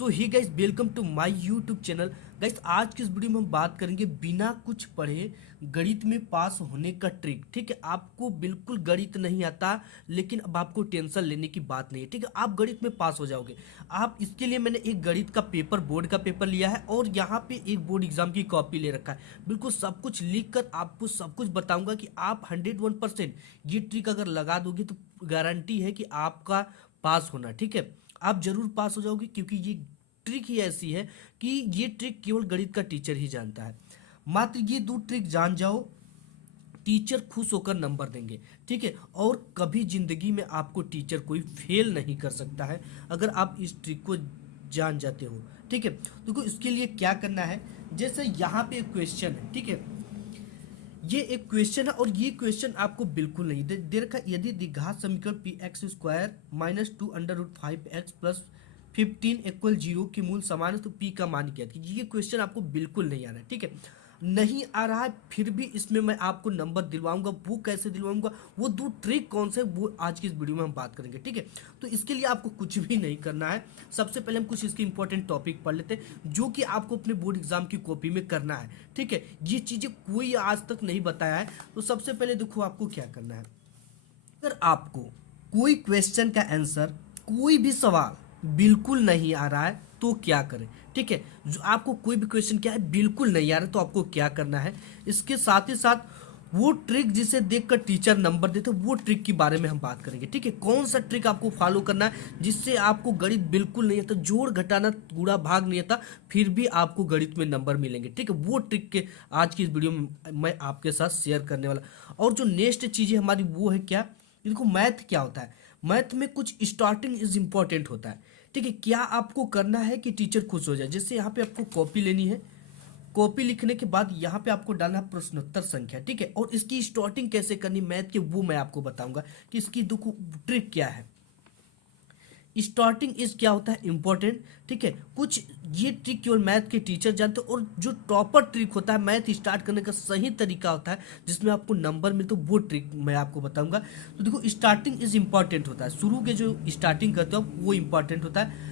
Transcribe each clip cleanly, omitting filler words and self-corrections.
So hi guys, welcome to my YouTube channel. Guys, आज की इस वीडियो में हम बात करेंगे बिना कुछ पढ़े गणित में पास होने का ट्रिक। ठीक है, आपको बिल्कुल गणित नहीं आता, लेकिन अब आपको टेंशन लेने की बात नहीं है। ठीक है, आप गणित में पास हो जाओगे। आप इसके लिए मैंने एक गणित का पेपर, बोर्ड का पेपर लिया है और यहाँ पे एक बोर्ड एग्जाम की कॉपी ले रखा है। बिल्कुल सब कुछ लिख कर आपको सब कुछ बताऊंगा कि आप 101% ये ट्रिक अगर लगा दोगे तो गारंटी है कि आपका पास होना। ठीक है, आप जरूर पास हो जाओगे, क्योंकि ये ट्रिक ही ऐसी है कि ये ट्रिक केवल गणित का टीचर ही जानता है। मात्र ये दो ट्रिक जान जाओ, टीचर खुश होकर नंबर देंगे। ठीक है, और कभी जिंदगी में आपको टीचर कोई फेल नहीं कर सकता है अगर आप इस ट्रिक को जान जाते हो। ठीक है, देखो इसके लिए क्या करना है। जैसे यहाँ पे एक क्वेश्चन है, ठीक है, ये एक क्वेश्चन है और ये क्वेश्चन आपको बिल्कुल नहीं दे रखा। यदि द्विघात समीकरण P x square minus 2√5x plus 15 equal 0 के मूल समान है तो पी का मान क्या है। ये क्वेश्चन आपको बिल्कुल नहीं आ रहा है। ठीक है, नहीं आ रहा है, फिर भी इसमें मैं आपको नंबर दिलवाऊंगा। वो कैसे दिलवाऊंगा, वो दो ट्रिक कौन से, वो आज की इस वीडियो में हम बात करेंगे। ठीक है, तो इसके लिए आपको कुछ भी नहीं करना है। सबसे पहले हम कुछ इसके इंपॉर्टेंट टॉपिक पढ़ लेते हैं जो कि आपको अपने बोर्ड एग्जाम की कॉपी में करना है। ठीक है, ये चीजें कोई आज तक नहीं बताया है। तो सबसे पहले देखो आपको क्या करना है। अगर आपको कोई क्वेश्चन का आंसर, कोई भी सवाल बिल्कुल नहीं आ रहा है तो क्या करें। ठीक है, जो आपको कोई भी क्वेश्चन क्या है बिल्कुल नहीं आ रहा है तो आपको क्या करना है। इसके साथ ही साथ वो ट्रिक जिसे देखकर टीचर नंबर देते, वो ट्रिक के बारे में हम बात करेंगे। ठीक है, कौन सा ट्रिक आपको फॉलो करना है जिससे आपको गणित बिल्कुल नहीं आता, जोड़ घटाना गुणा भाग नहीं आता, फिर भी आपको गणित में नंबर मिलेंगे। ठीक है, वो ट्रिक के आज की इस वीडियो में मैं आपके साथ शेयर करने वाला। और जो नेक्स्ट चीज़ है हमारी वो है क्या, देखो मैथ क्या होता है। मैथ में कुछ स्टार्टिंग इज इम्पॉर्टेंट होता है। ठीक है, क्या आपको करना है कि टीचर खुश हो जाए। जैसे यहाँ पे आपको कॉपी लेनी है, कॉपी लिखने के बाद यहाँ पे आपको डालना है प्रश्नोत्तर संख्या। ठीक है, और इसकी स्टार्टिंग कैसे करनी मैथ के, वो मैं आपको बताऊंगा कि इसकी देखो ट्रिक क्या है। स्टार्टिंग इज क्या होता है, इंपॉर्टेंट। ठीक है, कुछ ये ट्रिक केवल मैथ के टीचर जानते हैं, और जो टॉपर ट्रिक होता है मैथ स्टार्ट करने का सही तरीका होता है जिसमें आपको नंबर मिलते, तो वो ट्रिक मैं आपको बताऊंगा। तो देखो स्टार्टिंग इज इंपॉर्टेंट होता है, शुरू के जो स्टार्टिंग करते हो आप वो इंपॉर्टेंट होता है।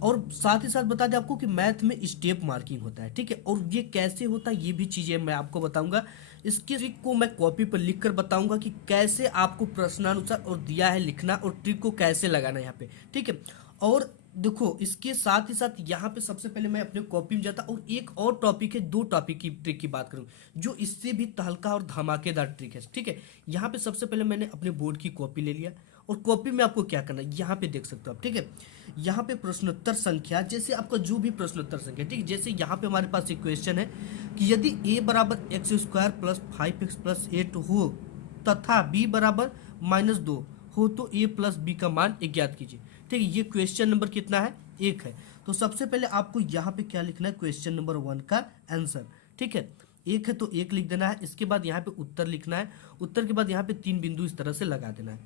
और साथ ही साथ बता दें आपको कि मैथ में स्टेप मार्किंग होता है। ठीक है, और ये कैसे होता है ये भी चीज़ें मैं आपको बताऊंगा। इसकी ट्रिक को मैं कॉपी पर लिख कर बताऊंगा कि कैसे आपको प्रश्नानुसार और दिया है लिखना और ट्रिक को कैसे लगाना है यहाँ पे। ठीक है, और देखो इसके साथ ही साथ यहाँ पे सबसे पहले मैं अपने कॉपी में जाता और एक और टॉपिक है, दो टॉपिक की ट्रिक की बात करूँ जो इससे भी तहलका और धमाकेदार ट्रिक है। ठीक है, यहाँ पे सबसे पहले मैंने अपने बोर्ड की कॉपी ले लिया और कॉपी में आपको क्या करना है यहाँ पे देख सकते हो आप। ठीक है, यहाँ पे प्रश्नोत्तर संख्या, जैसे आपका जो भी प्रश्नोत्तर संख्या, ठीक है, जैसे यहाँ पे हमारे पास एक क्वेश्चन है कि यदि a बराबर x square plus 5x plus 8 हो तथा b बराबर -2 हो तो a प्लस बी का मान ज्ञात कीजिए। ठीक है, ये क्वेश्चन नंबर कितना है, 1 है। तो सबसे पहले आपको यहाँ पे क्या लिखना है, क्वेश्चन नंबर 1 का आंसर। ठीक है, 1 है तो 1 लिख देना है। इसके बाद यहाँ पे उत्तर लिखना है। उत्तर के बाद यहाँ पे 3 बिंदु इस तरह से लगा देना है।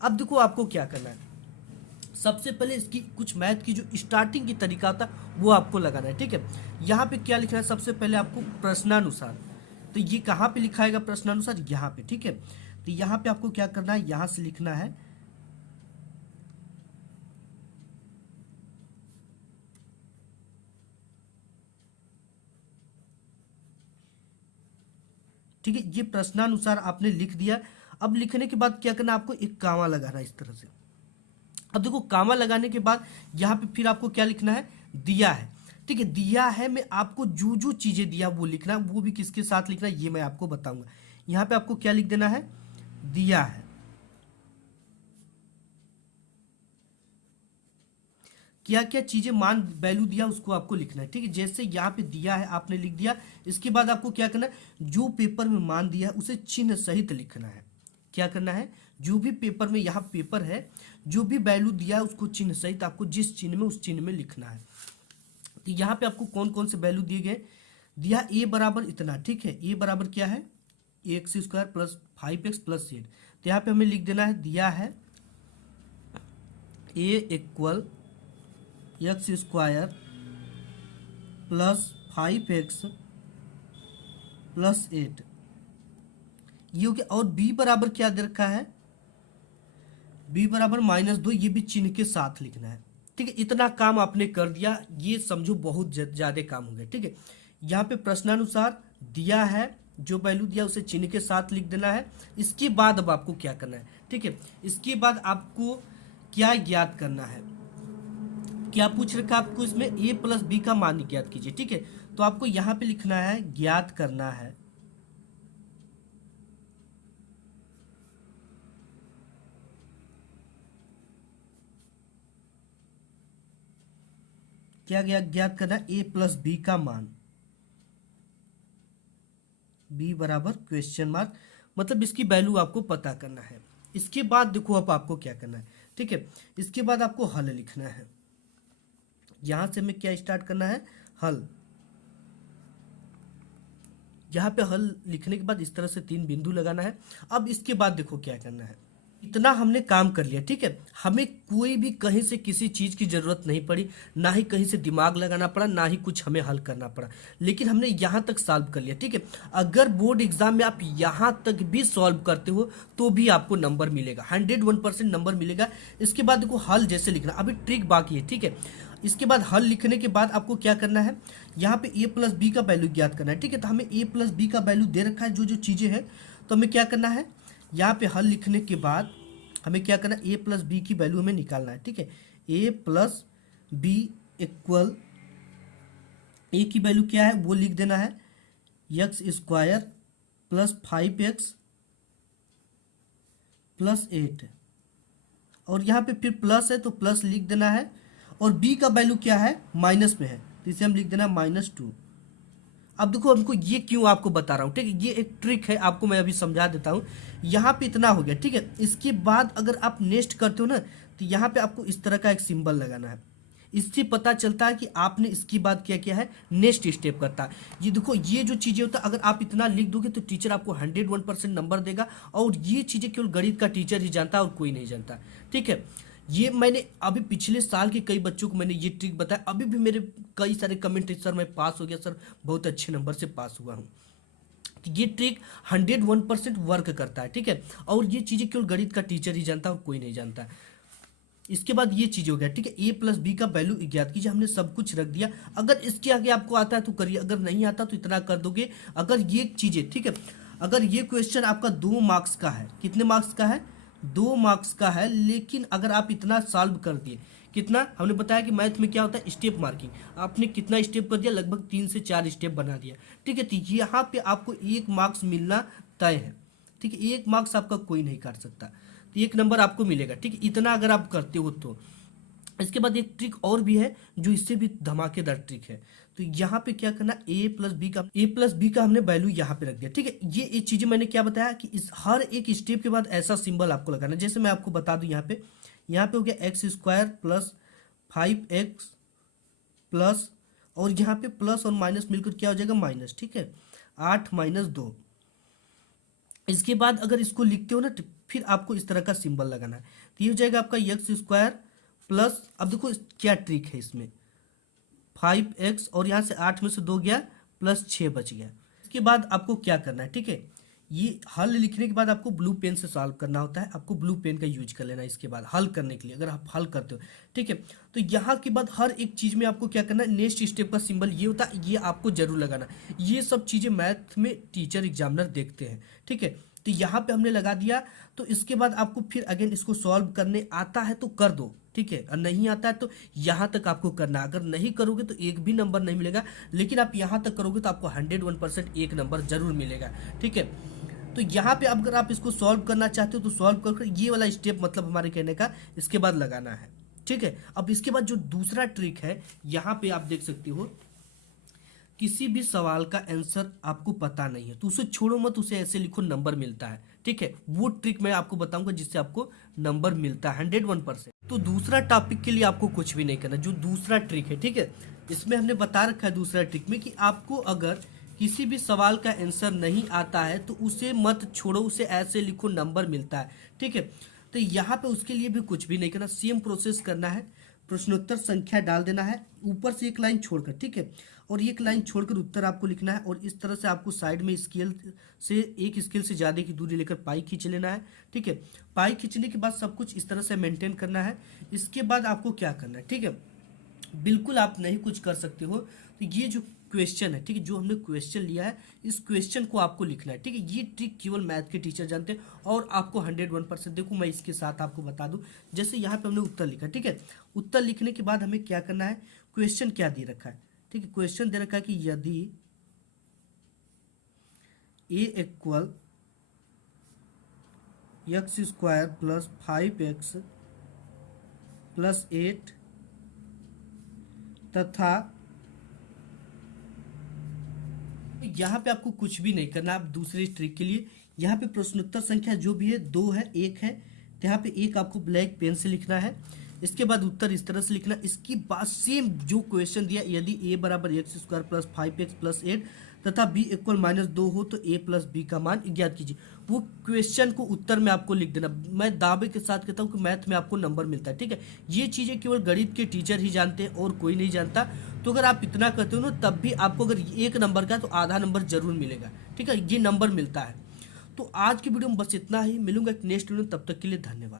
अब देखो आपको क्या करना है, सबसे पहले इसकी कुछ मैथ की जो स्टार्टिंग की तरीका होता है वो आपको लगाना है। ठीक है, यहाँ पे क्या लिखना है, सबसे पहले आपको प्रश्नानुसार। तो ये कहाँ पे लिखाएगा प्रश्नानुसार, यहाँ पे। ठीक है, तो यहाँ पे आपको क्या करना है, यहाँ से लिखना है ठीक है, ये प्रश्नानुसार आपने लिख दिया। अब लिखने के बाद क्या करना है, आपको एक कामा लगाना है इस तरह से। अब देखो कामा लगाने के बाद यहाँ पे फिर आपको क्या लिखना है, दिया है। ठीक है, दिया है में आपको जो जो चीजें दिया वो लिखना है, वो भी किसके साथ लिखना है ये मैं आपको बताऊंगा। यहाँ पे आपको क्या लिख देना है, दिया है, क्या क्या चीजें मान वैल्यू दिया उसको आपको लिखना है। ठीक है, जैसे यहाँ पे दिया है आपने लिख दिया। इसके बाद आपको क्या करना है, जो पेपर में मान दिया है उसे चिन्ह सहित लिखना है। क्या करना है, जो भी पेपर में, यहाँ पेपर है, जो भी वैल्यू दिया है उसको चिन्ह सहित आपको जिस चिन्ह में उस चिन्ह में लिखना है। तो यहाँ पे आपको कौन कौन से वैल्यू दिए गए, दिया ए बराबर इतना। ठीक है, ए बराबर क्या है, x square plus 5x plus 8। तो यहाँ पे हमें लिख देना है, दिया है a equal x square plus 5x plus 8, ये हो गया। और b बराबर क्या दे रखा है, b बराबर -2, ये भी चिन्ह के साथ लिखना है। ठीक है, इतना काम आपने कर दिया, ये समझो बहुत ज्यादा काम हो गया। ठीक है, यहाँ पे प्रश्नानुसार दिया है, जो वैल्यू दिया उसे चिन्ह के साथ लिख देना है। इसके बाद अब आपको क्या करना है, ठीक है, इसके बाद आपको क्या ज्ञात करना है, क्या पूछ रखा है आपको इसमें, a प्लस बी का मान ज्ञात कीजिए। ठीक है, तो आपको यहाँ पे लिखना है ज्ञात करना है, क्या ज्ञात करना है, a प्लस बी का मान, b बराबर क्वेश्चन मार्क, मतलब इसकी वैल्यू आपको पता करना है। इसके बाद देखो अब आपको क्या करना है, ठीक है, इसके बाद आपको हल लिखना है। यहां से हमें क्या स्टार्ट करना है, हल। यहाँ पे हल लिखने के बाद इस तरह से 3 बिंदु लगाना है। अब इसके बाद देखो क्या करना है, इतना हमने काम कर लिया। ठीक है, हमें कोई भी कहीं से किसी चीज की जरूरत नहीं पड़ी, ना ही कहीं से दिमाग लगाना पड़ा, ना ही कुछ हमें हल करना पड़ा, लेकिन हमने यहाँ तक सॉल्व कर लिया। ठीक है, अगर बोर्ड एग्जाम में आप यहाँ तक भी सॉल्व करते हो तो भी आपको नंबर मिलेगा, 101% नंबर मिलेगा। इसके बाद देखो हल जैसे लिखना, अभी ट्रिक बाकी है। ठीक है, इसके बाद हल लिखने के बाद आपको क्या करना है, यहाँ पे a प्लस बी का वैल्यू ज्ञात करना है। ठीक है, तो हमें a प्लस बी का वैल्यू दे रखा है, जो चीजें हैं, तो हमें क्या करना है, यहाँ पे हल लिखने के बाद हमें क्या करना है, a प्लस बी की वैल्यू हमें निकालना है। ठीक है, a plus B equal, a की वैल्यू क्या है वो लिख देना है, x square plus 5x plus 8, और यहाँ पे फिर प्लस है तो प्लस लिख देना है, और b का वैल्यू क्या है, माइनस में है, तो इसे हम लिख देना -2। अब देखो हमको ये क्यों आपको बता रहा हूँ, ठीक है, ये एक ट्रिक है, आपको मैं अभी समझा देता हूँ। यहाँ पे इतना हो गया। ठीक है, इसके बाद अगर आप नेक्स्ट करते हो ना, तो यहाँ पे आपको इस तरह का एक सिंबल लगाना है, इससे पता चलता है कि आपने इसके बाद क्या किया है, नेक्स्ट स्टेप करता है। ये देखो, ये जो चीज़ें होता है, अगर आप इतना लिख दोगे तो टीचर आपको 101% नंबर देगा, और ये चीज़ें केवल गणित का टीचर ही जानता है और कोई नहीं जानता। ठीक है, ये मैंने अभी पिछले साल के कई बच्चों को मैंने ये ट्रिक बताया, अभी भी मेरे कई सारे कमेंट है, सर मैं पास हो गया, सर बहुत अच्छे नंबर से पास हुआ हूँ। ये ट्रिक 101% वर्क करता है। ठीक है, और ये चीज़ें केवल गणित का टीचर ही जानता है और कोई नहीं जानता। इसके बाद ये चीज़ हो गया। ठीक है, a प्लस बी का वैल्यू ज्ञात कीजिए, हमने सब कुछ रख दिया। अगर इसके आगे आपको आता है तो करिए, अगर नहीं आता तो इतना कर दोगे। अगर ये चीज़ें, ठीक है, अगर ये क्वेश्चन आपका 2 मार्क्स का है, कितने मार्क्स का है, 2 मार्क्स का है, लेकिन अगर आप इतना सॉल्व कर दिए, कितना, हमने बताया कि मैथ में क्या होता है, स्टेप मार्किंग, आपने कितना स्टेप कर दिया, लगभग 3 से 4 स्टेप बना दिया। ठीक है, तो यहाँ पे आपको 1 मार्क्स मिलना तय है। ठीक है, 1 मार्क्स आपका कोई नहीं काट सकता, तो 1 नंबर आपको मिलेगा। ठीक है, इतना अगर आप करते हो तो। इसके बाद एक ट्रिक और भी है जो इससे भी धमाकेदार ट्रिक है। तो यहाँ पे क्या करना, a प्लस बी का हमने वैल्यू यहाँ पे रख दिया। ठीक है, ये चीजें मैंने क्या बताया कि इस हर एक स्टेप के बाद ऐसा सिंबल आपको लगाना। जैसे मैं आपको बता दूं, यहाँ पे हो गया x square plus 5x plus, और यहाँ पे प्लस और माइनस मिलकर क्या हो जाएगा, माइनस। ठीक है, 8 माइनस 2। इसके बाद अगर इसको लिखते हो ना, तो फिर आपको इस तरह का सिंबल लगाना है, तो ये हो जाएगा आपका एक्स स्क्वायर प्लस, अब देखो क्या ट्रिक है इसमें, 5x, और यहाँ से 8 में से 2 गया, प्लस 6 बच गया। इसके बाद आपको क्या करना है, ठीक है, ये हल लिखने के बाद आपको ब्लू पेन से सॉल्व करना होता है, आपको ब्लू पेन का यूज कर लेना है इसके बाद हल करने के लिए, अगर आप हल करते हो। ठीक है, तो यहाँ के बाद हर एक चीज़ में आपको क्या करना है, नेक्स्ट स्टेप का सिंबल ये होता है, ये आपको जरूर लगाना। ये सब चीज़ें मैथ में टीचर एग्जामिनर देखते हैं। ठीक है, तो यहाँ पे हमने लगा दिया। तो इसके बाद आपको फिर अगेन इसको सॉल्व करने आता है तो कर दो, ठीक है, और नहीं आता है तो यहाँ तक आपको करना। अगर नहीं करोगे तो एक भी नंबर नहीं मिलेगा, लेकिन आप यहाँ तक करोगे तो आपको 101% एक नंबर जरूर मिलेगा। ठीक है, तो यहाँ पे अगर आप इसको सॉल्व करना चाहते हो तो सॉल्व कर ये वाला स्टेप, मतलब हमारे कहने का, इसके बाद लगाना है। ठीक है, अब इसके बाद जो दूसरा ट्रिक है, यहाँ पे आप देख सकते हो, किसी भी सवाल का आंसर आपको पता नहीं है तो उसे छोड़ो मत, उसे ऐसे लिखो नंबर मिलता है। ठीक है, वो ट्रिक मैं आपको बताऊंगा जिससे आपको नंबर मिलता है 101%। तो दूसरा टॉपिक के लिए आपको कुछ भी नहीं करना, जो दूसरा ट्रिक है, ठीक है, इसमें हमने बता रखा है दूसरा ट्रिक में कि आपको अगर किसी भी सवाल का आंसर नहीं आता है तो उसे मत छोड़ो, उसे ऐसे लिखो नंबर मिलता है। ठीक है, तो यहाँ पे उसके लिए भी कुछ भी नहीं करना, सेम प्रोसेस करना है। प्रश्नोत्तर संख्या डाल देना है ऊपर से एक लाइन छोड़कर, ठीक है। और एक लाइन छोड़कर उत्तर आपको लिखना है और इस तरह से आपको साइड में स्केल से एक स्केल से ज़्यादा की दूरी लेकर पाई खींच लेना है, ठीक है। पाई खींचने के बाद सब कुछ इस तरह से मेंटेन करना है। इसके बाद आपको क्या करना है, ठीक है, बिल्कुल आप नहीं कुछ कर सकते हो तो ये जो क्वेश्चन है, ठीक है, जो हमने क्वेश्चन लिया है इस क्वेश्चन को आपको लिखना है, ठीक है। ये ट्रिक केवल मैथ के टीचर जानते हैं और आपको 101%। देखो मैं इसके साथ आपको बता दूं, जैसे यहाँ पे हमने उत्तर लिखा, ठीक है। उत्तर लिखने के बाद हमें क्या करना है, क्वेश्चन क्या दे रखा है, ठीक है। क्वेश्चन दे रखा है कि यदि a equal x square plus 5x plus 8 तथा यहाँ पे आपको कुछ भी नहीं करना। आप दूसरे ट्रिक के लिए यहाँ पे प्रश्नोत्तर संख्या जो भी है 2 है 1 है, तो यहाँ पे एक आपको ब्लैक पेन से लिखना है। इसके बाद उत्तर इस तरह से लिखना। इसकी बात सेम जो क्वेश्चन दिया, यदि a बराबर x square plus 5x plus 8 तथा b इक्वल -2 हो तो a प्लस बी का मान ज्ञात कीजिए। वो क्वेश्चन को उत्तर में आपको लिख देना। मैं दावे के साथ कहता हूँ कि मैथ में आपको नंबर मिलता है, ठीक है। ये चीज़ें केवल गणित के टीचर ही जानते हैं और कोई नहीं जानता। तो अगर आप इतना करते हो ना तब भी आपको अगर 1 नंबर का तो आधा नंबर जरूर मिलेगा, ठीक है। ये नंबर मिलता है। तो आज की वीडियो में बस इतना ही, मिलूंगा एक नेक्स्ट वीडियो, तब तक के लिए धन्यवाद।